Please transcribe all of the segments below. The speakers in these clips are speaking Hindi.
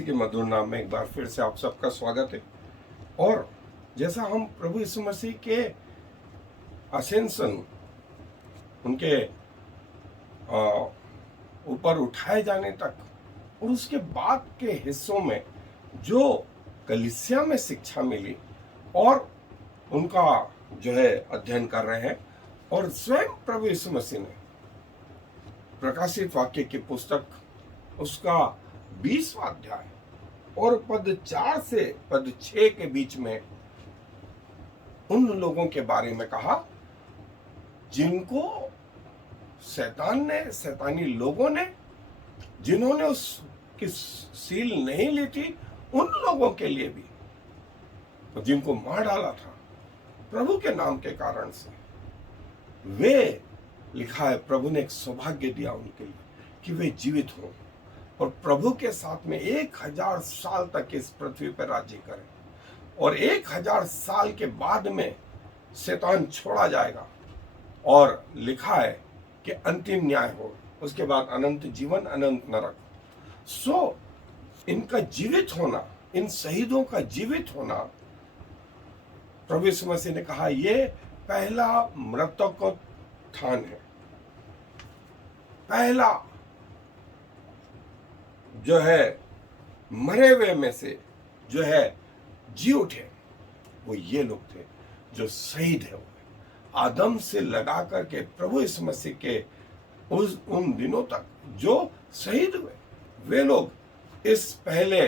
मसीह के मधुर नाम में एक बार फिर से आप सबका स्वागत है। और जैसा हम प्रभु यीशु मसीह के असेंशन, उनके ऊपर उठाए जाने तक और उसके बाद के हिस्सों में जो कलीसिया में शिक्षा मिली और उनका जो है अध्ययन कर रहे हैं, और स्वयं प्रभु यीशु मसीह ने प्रकाशित वाक्य की पुस्तक उसका 20वां अध्याय और पद 4 से पद 6 के बीच में उन लोगों के बारे में कहा जिनको शैतानी लोगों ने, जिन्होंने उसकी सील नहीं ली थी, उन लोगों के लिए भी, जिनको मार डाला था प्रभु के नाम के कारण से, वे, लिखा है, प्रभु ने एक सौभाग्य दिया उनके लिए कि वे जीवित हों और प्रभु के साथ में 1000 साल तक इस पृथ्वी पर राज्य करें, और 1000 साल के बाद में शैतान छोड़ा जाएगा और लिखा है कि अंतिम न्याय हो, उसके बाद अनंत जीवन, अनंत नरक। सो इनका जीवित होना, इन शहीदों का जीवित होना, प्रभु यीशु मसीह ने कहा ये पहला मृतकोत्थान है, पहला जो है मरे हुए में से जो है जी उठे, वो ये लोग थे जो शहीद है। आदम से लगा करके प्रभु यीशु मसीह के उन दिनों तक जो शहीद हुए, वे लोग इस पहले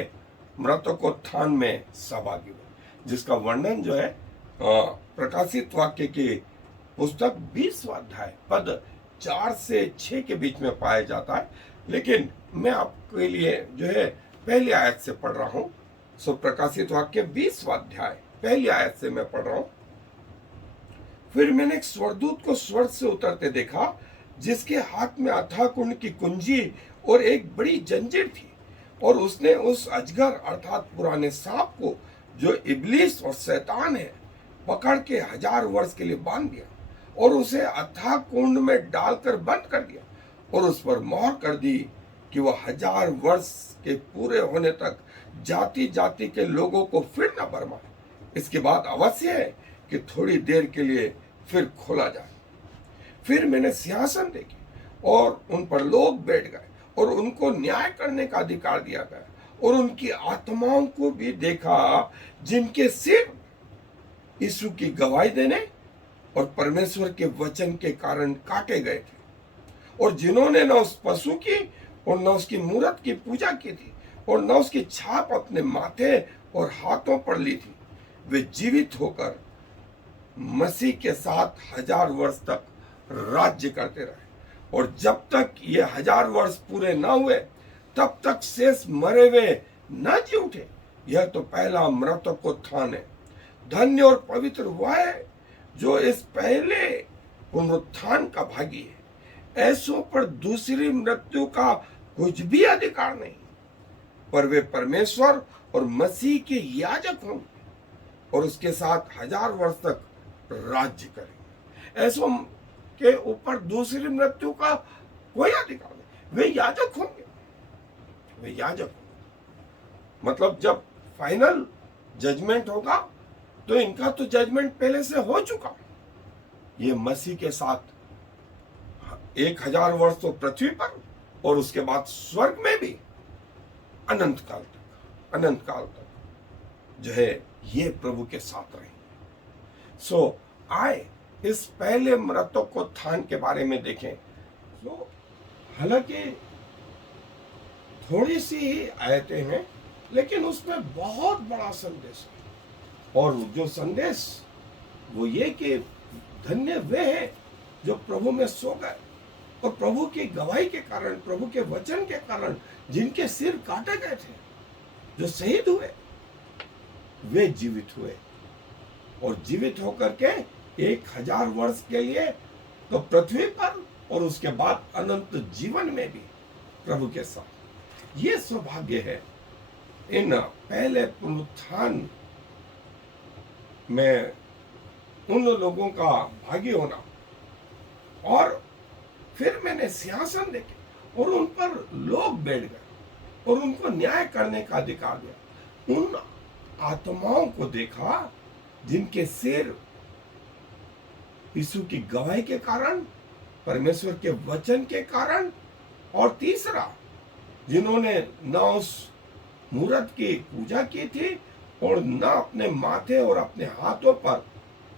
मृतकोत्थान में सहभागी हुए, जिसका वर्णन जो है प्रकाशित वाक्य की पुस्तक 20वां अध्याय पद 4 से 6 के बीच में पाया जाता है। लेकिन मैं आपके लिए जो है पहली आयत से पढ़ रहा हूं। सो प्रकाशित वाक्य 20वां अध्याय पहली आयत से मैं पढ़ रहा हूं। फिर मैंने एक स्वर्गदूत को स्वर्ग से उतरते देखा, जिसके हाथ में अथाह कुंड की कुंजी और एक बड़ी जंजीर थी, और उसने उस अजगर अर्थात पुराने सांप को, जो इब्लीस और शैतान है, पकड़ के 1000 वर्ष के लिए बांध दिया और उसे अथाह कुंड में डालकर बंद कर दिया, और उस पर मोहर कर दी कि वह 1000 वर्ष के पूरे होने तक जाति जाति के लोगों को फिर न बरमाए। इसके बाद अवश्य है कि थोड़ी देर के लिए फिर खोला जाए। फिर मैंने सिंहासन देखे और उन पर लोग बैठ गए और उनको न्याय करने का अधिकार दिया गया, और उनकी आत्माओं को भी देखा जिनके सिर यीशु की गवाही देने और परमेश्वर के वचन के कारण काटे गए थे, और जिन्होंने न उस पशु की और न उसकी मूरत की पूजा की थी और न उसकी छाप अपने माथे और हाथों पर ली थी, वे जीवित होकर मसीह के साथ 1000 वर्ष तक राज्य करते रहे। और जब तक ये 1000 वर्ष पूरे न हुए तब तक शेष मरे हुए न जी उठे। यह तो पहला मृतकोत्थान है। धन्य और पवित्र वह है जो इस पहले पुनरुत्थान का भागी है। ऐसों पर दूसरी मृत्यु का कुछ भी अधिकार नहीं, पर वे परमेश्वर और मसीह के याजक होंगे और उसके साथ 1000 वर्ष तक राज्य करेंगे। ऐसों के ऊपर दूसरी मृत्यु का कोई अधिकार नहीं, वे याजक होंगे, वे याजक होंगे। मतलब जब फाइनल जजमेंट होगा तो इनका तो जजमेंट पहले से हो चुका। ये मसीह के साथ 1000 वर्ष तो पृथ्वी पर और उसके बाद स्वर्ग में भी अनंत काल तक जो है ये प्रभु के साथ रहेंगे। सो आए इस पहले मृतकोत्थान के बारे में देखें। तो हालांकि थोड़ी सी ही आयतें हैं, लेकिन उसमें बहुत बड़ा संदेश है। और जो संदेश वो ये कि धन्य वे हैं जो प्रभु में सो गए और प्रभु की गवाही के कारण, प्रभु के वचन के कारण जिनके सिर काटे गए थे, जो शहीद हुए, वे जीवित हुए, और जीवित होकर के 1000 वर्ष के लिए तो पृथ्वी पर और उसके बाद अनंत जीवन में भी प्रभु के साथ। ये सौभाग्य है इन पहले पुनरुत्थान में उन लोगों का भागी होना। और फिर मैंने सिंहासन देखे और उन पर लोग बैठ गए और उनको न्याय करने का अधिकार दिया। उन आत्माओं को देखा जिनके सिर यीशु की गवाही के कारण, परमेश्वर के वचन के कारण, और तीसरा जिन्होंने न उस मूर्त की पूजा की थी और न अपने माथे और अपने हाथों पर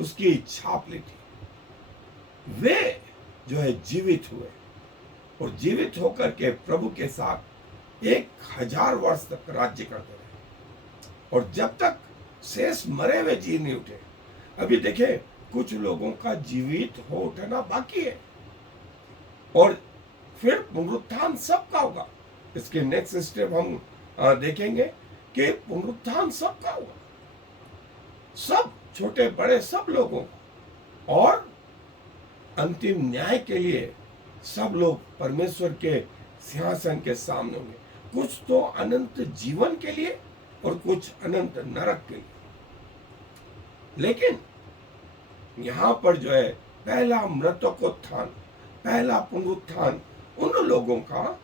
उसकी छाप ली थी, वे जो है जीवित हुए और जीवित होकर के प्रभु के साथ 1000 वर्ष तक राज्य करते रहे। और जब तक शेष मरे हुए जी नहीं उठे। अभी देखे कुछ लोगों का जीवित हो उठना बाकी है, और फिर पुनरुत्थान सबका होगा। इसके नेक्स्ट स्टेप हम देखेंगे कि पुनरुत्थान सबका होगा, सब छोटे बड़े सब लोगों का, और अंतिम न्याय के लिए सब लोग परमेश्वर के सिंहासन के सामने होंगे। कुछ तो अनंत जीवन के लिए और कुछ अनंत नरक के लिए। लेकिन यहां पर जो है पहला मृतकोत्थान, पहला पुनरुत्थान उन लोगों का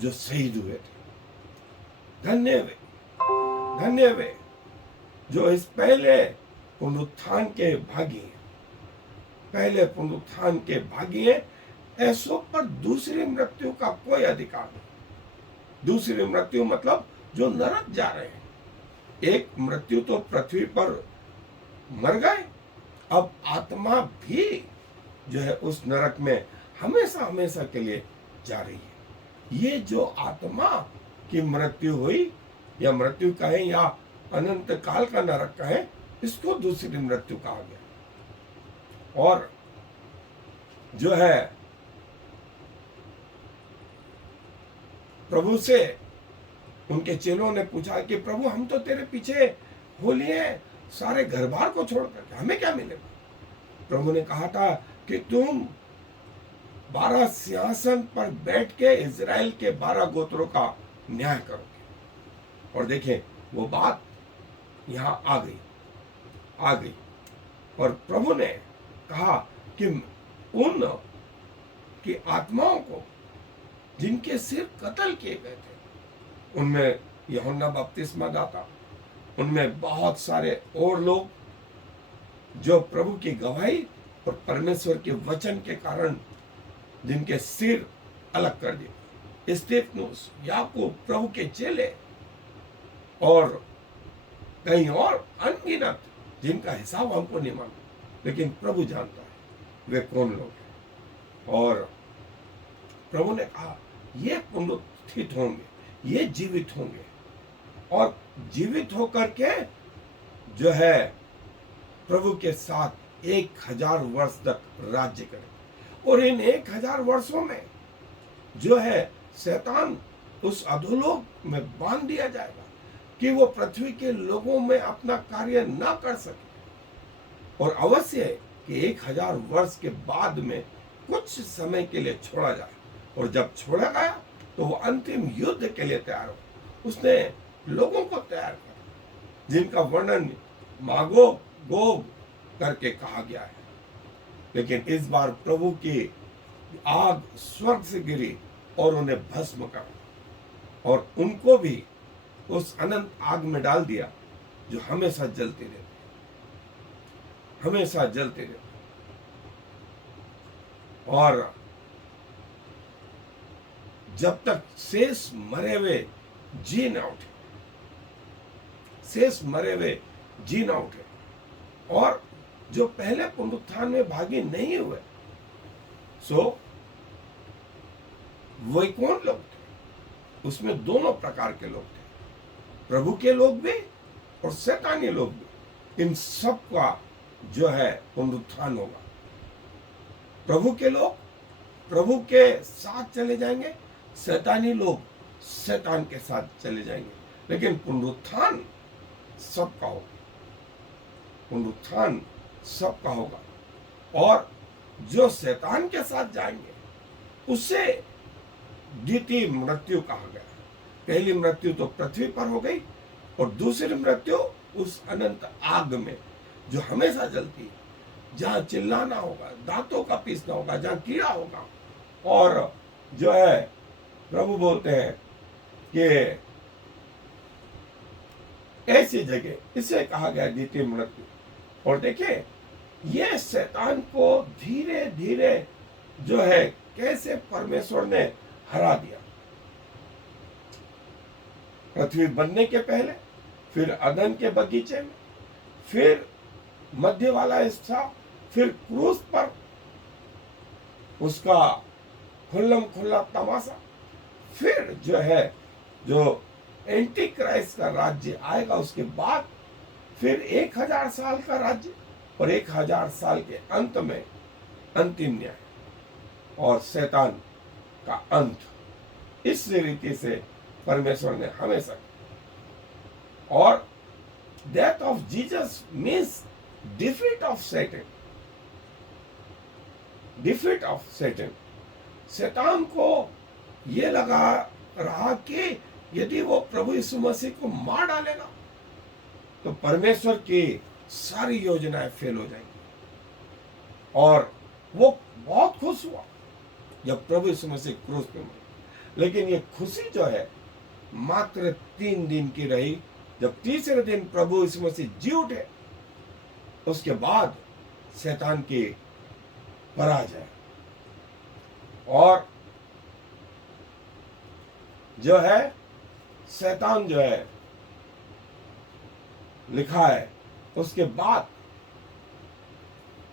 जो शहीद हुए थे। धन्य वे जो इस पहले पुनरुत्थान के भागी हैं, पहले पुनरुत्थान के भागी हैं। ऐसों पर दूसरी मृत्यु का कोई अधिकार नहीं। दूसरी मृत्यु मतलब जो नरक जा रहे हैं। एक मृत्यु तो पृथ्वी पर मर गए, अब आत्मा भी जो है उस नरक में हमेशा हमेशा के लिए जा रही है। ये जो आत्मा की मृत्यु हुई, या मृत्यु कहें या अनंत काल का नरक कहें, इसको दूसरी मृत्यु कहा गया। और जो है प्रभु से उनके चेलों ने पूछा कि प्रभु हम तो तेरे पीछे हो लिए सारे घर बार को छोड़ करके, हमें क्या मिलेगा? प्रभु ने कहा था कि तुम 12 सिंहासन पर बैठ के इजराइल के 12 गोत्रों का न्याय करोगे। और देखें वो बात यहां आ गई। और प्रभु ने कहा कि उन की आत्माओं को जिनके सिर कत्ल किए गए थे, उनमें यूहन्ना बपतिस्मा दाता, उनमें बहुत सारे और लोग जो प्रभु की गवाही और परमेश्वर के वचन के कारण जिनके सिर अलग कर दिए, स्तेफनुस, याकूब, प्रभु के चेले, और कहीं और अनगिनत जिनका हिसाब हमको नहीं मालूम, लेकिन प्रभु जानता है वे कौन लोग हैं। और प्रभु ने कहा ये पुनरुत्थित होंगे, ये जीवित होंगे, और जीवित होकर के जो है प्रभु के साथ 1000 वर्ष तक राज्य करें। और इन 1000 वर्षों में जो है शैतान उस अधोलोक में बांध दिया जाएगा कि वो पृथ्वी के लोगों में अपना कार्य ना कर सके। और अवश्य है कि 1000 वर्ष के बाद में कुछ समय के लिए छोड़ा जाए, और जब छोड़ा गया तो वो अंतिम युद्ध के लिए तैयार हो। उसने लोगों को तैयार किया जिनका वर्णन मागो गोग करके कहा गया है। लेकिन इस बार प्रभु की आग स्वर्ग से गिरी और उन्हें भस्म कर, और उनको भी उस अनंत आग में डाल दिया जो हमेशा जलती रहती, हमेशा जलती रहती। और जब तक शेष मरे हुए जी ना उठे, शेष मरे हुए जी ना उठे, और जो पहले पुनरुत्थान में भागी नहीं हुए, सो वही कौन लोग थे? उसमें दोनों प्रकार के लोग थे, प्रभु के लोग भी और शैतानी लोग भी। इन सब का जो है पुनरुत्थान होगा। प्रभु के लोग प्रभु के साथ चले जाएंगे, शैतानी लोग शैतान के साथ चले जाएंगे। लेकिन पुनरुत्थान सबका होगा, पुनरुत्थान सबका होगा। और जो शैतान के साथ जाएंगे उसे द्वितीय मृत्यु कहा गया। पहली मृत्यु तो पृथ्वी पर हो गई, और दूसरी मृत्यु उस अनंत आग में जो हमेशा जलती है, जहां चिल्लाना होगा, दांतों का पीसना होगा, जहां कीड़ा होगा। और जो है प्रभु बोलते हैं कि ऐसी जगह इसे कहा गया द्वितीय मृत्यु। और देखिए ये शैतान को धीरे धीरे जो है कैसे परमेश्वर ने हरा दिया। पृथ्वी बनने के पहले, फिर अदन के बगीचे में, फिर मध्य वाला हिस्सा, फिर क्रूस पर उसका खुल्लम खुल्ला तमाशा, फिर जो है जो एंटी क्राइस्ट का राज्य आएगा, उसके बाद फिर 1000 साल का राज्य, और 1000 साल के अंत में अंतिम न्याय और शैतान का अंत। इस रीति से परमेश्वर ने हमेशा, और death of Jesus means defeat of Satan, defeat of Satan. शैतान को ये लगा रहा कि यदि वो प्रभु यीशु मसीह को मार डालेगा तो परमेश्वर की सारी योजनाएं फेल हो जाएंगी। और वो बहुत खुश हुआ जब प्रभु यीशु मसीह क्रूस पे मरे। लेकिन ये खुशी जो है मात्र 3 दिन की रही। जब तीसरे दिन प्रभु यीशु मसीह जी उठे, उसके बाद शैतान की पराजय। और जो है शैतान जो है लिखा है उसके बाद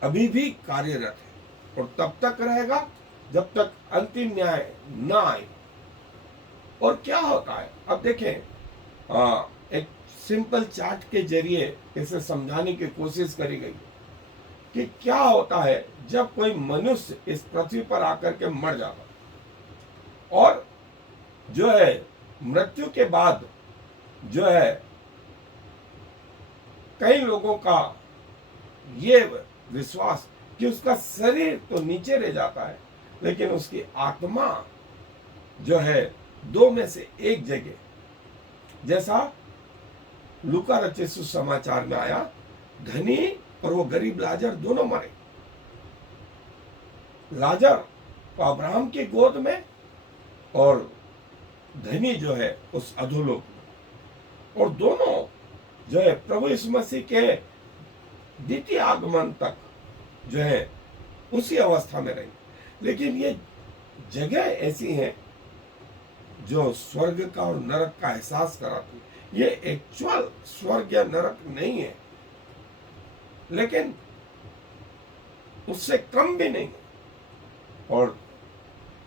अभी भी कार्यरत है, और तब तक रहेगा जब तक अंतिम न्याय न आए। और क्या होता है, अब देखें, एक सिंपल चार्ट के जरिए इसे समझाने की कोशिश करी गई कि क्या होता है जब कोई मनुष्य इस पृथ्वी पर आकर के मर जाता, और जो है मृत्यु के बाद जो है कई लोगों का ये विश्वास कि उसका शरीर तो नीचे रह जाता है, लेकिन उसकी आत्मा जो है 2 में से 1 जगह, जैसा लूका रचित सुसमाचार में आया, धनी और वो गरीब लाजर दोनों मरे। लाजर तो अब्राहम की गोद में, और धनी जो है उस अधोलोक में, और दोनों जो है प्रभु यीशु मसीह के द्वितीय आगमन तक जो है उसी अवस्था में रही। लेकिन ये जगह ऐसी है जो स्वर्ग का और नरक का एहसास कराती है। ये एक्चुअल स्वर्ग या नरक नहीं है, लेकिन उससे कम भी नहीं है। और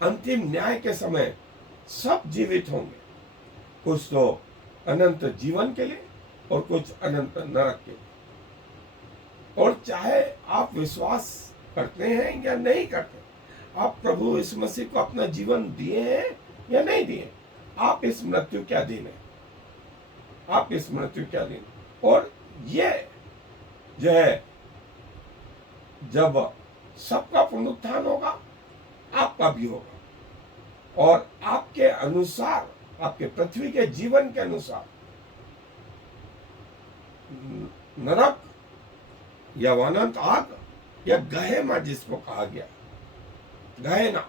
अंतिम न्याय के समय सब जीवित होंगे, कुछ तो अनंत जीवन के लिए और कुछ अनंत नरक के लिए। और चाहे आप विश्वास करते हैं या नहीं करते, आप प्रभु यीशु मसीह को अपना जीवन दिए हैं या नहीं दिए, आप इस मृत्यु के अधीन हैं, आप इस मृत्यु के अधीन। और ये जो है जब सबका पुनरुत्थान होगा, आपका भी होगा, और आपके अनुसार, आपके पृथ्वी के जीवन के अनुसार नरक या अनंत आग या गहेमा जिसको कहा गया, गहेना,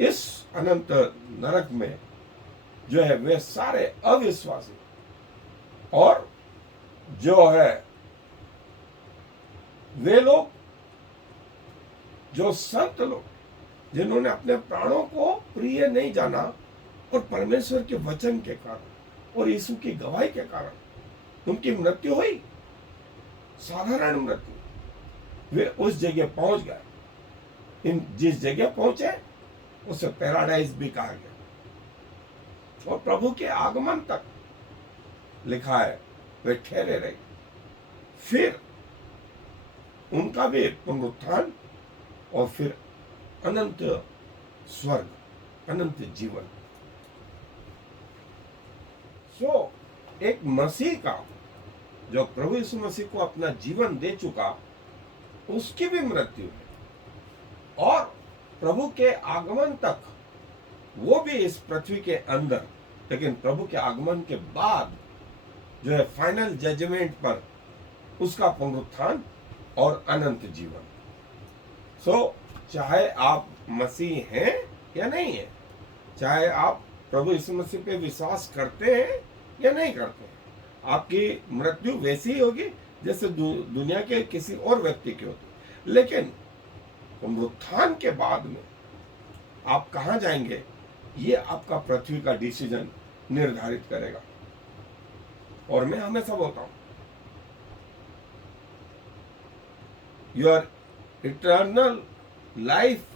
इस अनंत नरक में जो है वे सारे अविश्वासी और जो है वे लोग जो संत लोग जिन्होंने अपने प्राणों को प्रिय नहीं जाना, और परमेश्वर के वचन के कारण और यीशु की गवाही के कारण उनकी मृत्यु हुई, साधारण मृत्यु। वे उस जगह पहुंच गए, इन जिस जगह पहुंचे उसे पैराडाइज भी कहा गया। और प्रभु के आगमन तक लिखा है वे ठहरे रहे, फिर उनका भी पुनरुत्थान, और फिर अनंत स्वर्ग, अनंत जीवन। एक मसीह का जो प्रभु यीशु मसीह को अपना जीवन दे चुका, उसकी भी मृत्यु है, और प्रभु के आगमन तक वो भी इस पृथ्वी के अंदर, लेकिन प्रभु के आगमन के बाद जो है फाइनल जजमेंट पर उसका पुनरुत्थान और अनंत जीवन। चाहे आप मसीह हैं या नहीं है, चाहे आप प्रभु यीशु मसीह पे विश्वास करते हैं या नहीं करते हैं। आपकी मृत्यु वैसी ही होगी जैसे दुनिया के किसी और व्यक्ति की होती, लेकिन पुनरुत्थान के बाद में आप कहाँ जाएंगे ये आपका पृथ्वी का डिसीजन निर्धारित करेगा। और मैं हमेशा बोलता हूं, your eternal life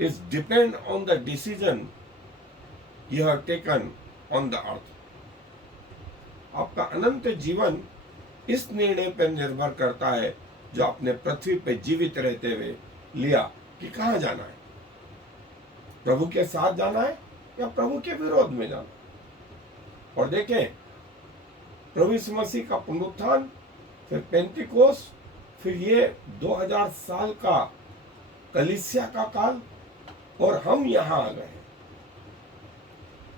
is depend on the decision you have taken on the earth. आपका अनंत जीवन इस निर्णय पर निर्भर करता है जो आपने पृथ्वी पे जीवित रहते हुए लिया कि कहां जाना है, प्रभु के साथ जाना है या प्रभु के विरोध में जाना है। और देखें, प्रभु यीशु मसीह का पुनरुत्थान, फिर पेंतिकोस्त, फिर ये 2000 साल का कलीसिया का काल, और हम यहां आ गए हैं।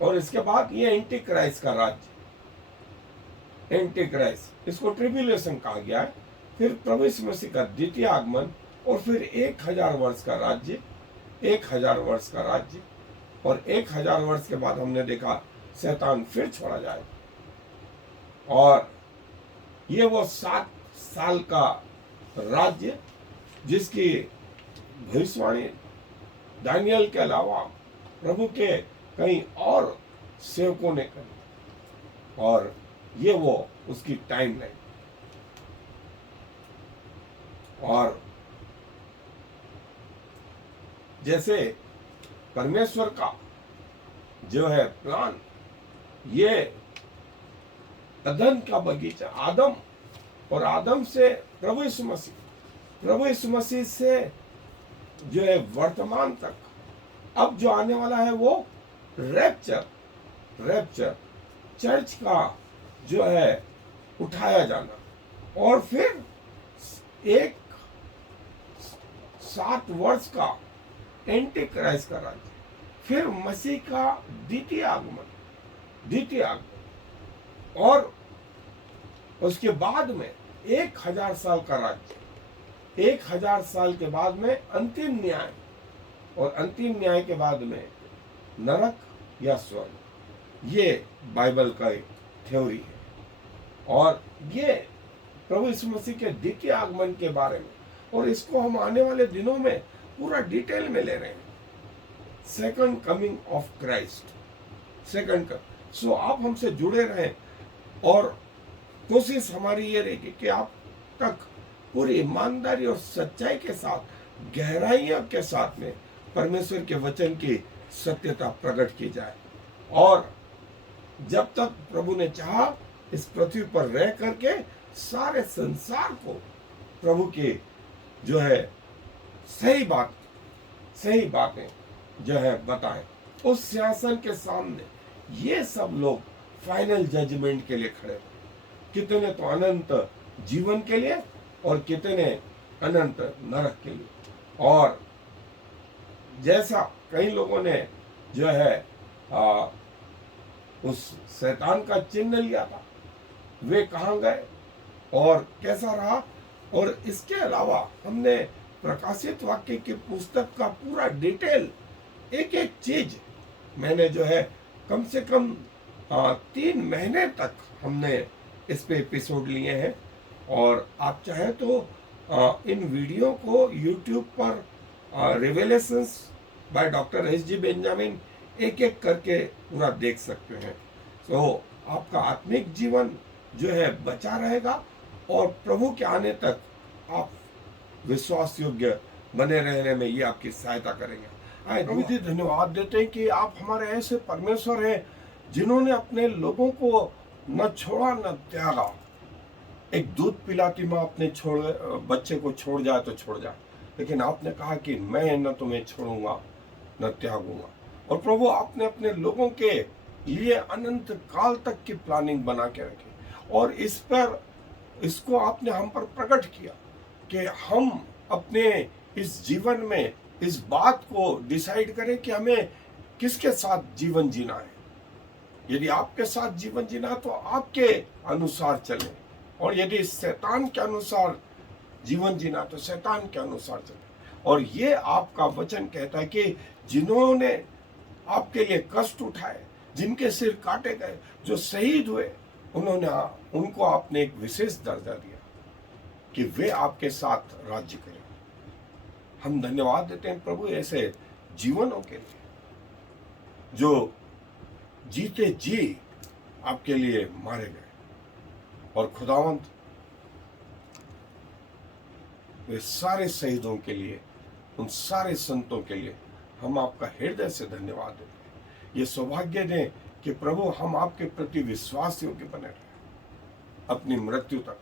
और इसके बाद ये एंटी क्राइस्ट का राज्य, एंटी क्राइस्ट, इसको ट्रिब्यूलेशन कहा गया है। फिर प्रभु यीशु मसीह का द्वितीय आगमन, और फिर 1000 वर्ष का राज्य, 1000 वर्ष का राज्य। और 1000 वर्ष के बाद हमने देखा शैतान फिर छोड़ा जाए, और ये वो 7 साल का राज्य जिसकी भविष्यवाणी दानियल के अलावा प्रभु के कई और सेवकों ने करी, और ये वो उसकी टाइम लाइन। और जैसे परमेश्वर का जो है प्लान, ये अदन का बगीचा, आदम, और आदम से प्रभु यीशु मसीह, प्रभु यीशु मसीह से जो है वर्तमान तक, अब जो आने वाला है वो रैप्चर, रैप्चर, चर्च का जो है उठाया जाना, और फिर एक 7 वर्ष का एंटी क्राइस्ट का राज्य, फिर मसीह का द्वितीय आगमन, द्वितीय आगमन, और उसके बाद में 1000 साल का राज्य, 1000 साल के बाद में अंतिम न्याय, और अंतिम न्याय के बाद में नरक या स्वर्ग। ये बाइबल का एक थ्योरी है, और ये प्रभु यीशु मसीह के द्वितीय आगमन के बारे में, और इसको हम आने वाले दिनों में पूरा डिटेल में ले रहे हैं। Second coming of Christ, second का। सो आप हमसे जुड़े रहें, और कोशिश हमारी ये रहेगी कि आप तक पूरी ईमानदारी और सच्चाई के साथ, गहराइयों के साथ में परमेश्वर के वचन की सत्यता प्रकट की जाए। और जब तक प्रभु ने चाहा, इस पृथ्वी पर रह करके सारे संसार को प्रभु के जो है सही बातें जो है बताएं। उस सिंहासन के सामने ये सब लोग फाइनल जजमेंट के लिए खड़े हैं। कितने तो अनंत जीवन के लिए, और कितने अनंत नरक के लिए। और जैसा कई लोगों ने जो है उस शैतान का चिन्ह लिया था, वे कहाँ गए और कैसा रहा। और इसके अलावा हमने प्रकाशित वाक्य की पुस्तक का पूरा डिटेल, एक एक चीज मैंने जो है कम से कम 3 महीने तक हमने इस पे एपिसोड लिए हैं। और आप चाहे तो इन वीडियो को YouTube पर रिवेलेशंस बाय डॉक्टर एस.जी. बेंजामिन एक एक करके पूरा देख सकते हैं। तो आपका आत्मिक जीवन जो है बचा रहेगा, और प्रभु के आने तक आप विश्वास योग्य बने रहने में ये आपकी सहायता करेंगे। प्रभु जी धन्यवाद देते हैं कि आप हमारे ऐसे परमेश्वर हैं जिन्होंने अपने लोगों को न छोड़ा न त्यागा। एक दूध पिलाती माँ अपने बच्चे को छोड़ जाए तो छोड़ जाए, लेकिन आपने कहा कि मैं न तुम्हें छोड़ूंगा न त्यागूंगा। और प्रभु आपने अपने लोगों के लिए अनंत काल तक की प्लानिंग बना के रखी, और इसको आपने हम पर प्रकट किया कि हम अपने इस जीवन में इस बात को डिसाइड करें कि हमें किसके साथ जीवन जीना है। यदि आपके साथ जीवन जीना है तो आपके अनुसार चले, और यदि शैतान के अनुसार जीवन जीना तो शैतान के अनुसार चले। और ये आपका वचन कहता है कि जिन्होंने आपके लिए कष्ट उठाए, जिनके सिर काटे गए, जो शहीद हुए, उनको आपने एक विशेष दर्जा दिया कि वे आपके साथ राज्य करें। हम धन्यवाद देते हैं प्रभु ऐसे जीवनों के लिए जो जीते जी आपके लिए मारे गए। और खुदावंत, वे सारे शहीदों के लिए, उन सारे संतों के लिए हम आपका हृदय से धन्यवाद देते हैं। ये सौभाग्य दें कि प्रभु हम आपके प्रति विश्वास योग्य बने रहे अपनी मृत्यु तक।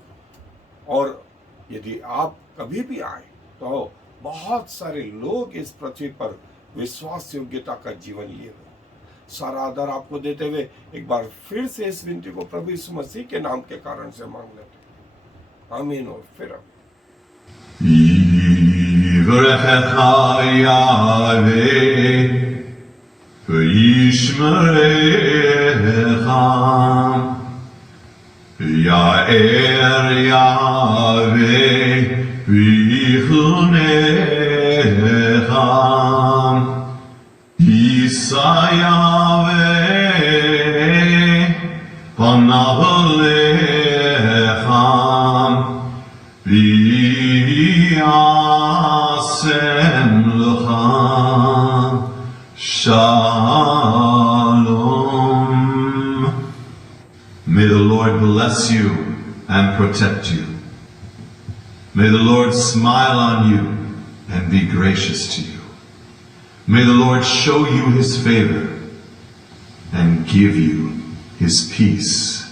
और यदि आप कभी भी आए तो बहुत सारे लोग इस पृथ्वी पर विश्वास योग्यता का जीवन लिए हुए। सारा आदर आपको देते हुए एक बार फिर से इस विनती को प्रभु यीशु मसीह के नाम के कारण से मांग लेते हैं। आमीन। और फिर Shalom. May the Lord bless you and protect you. May the Lord smile on you and be gracious to you. May the Lord show you his favor and give you his peace.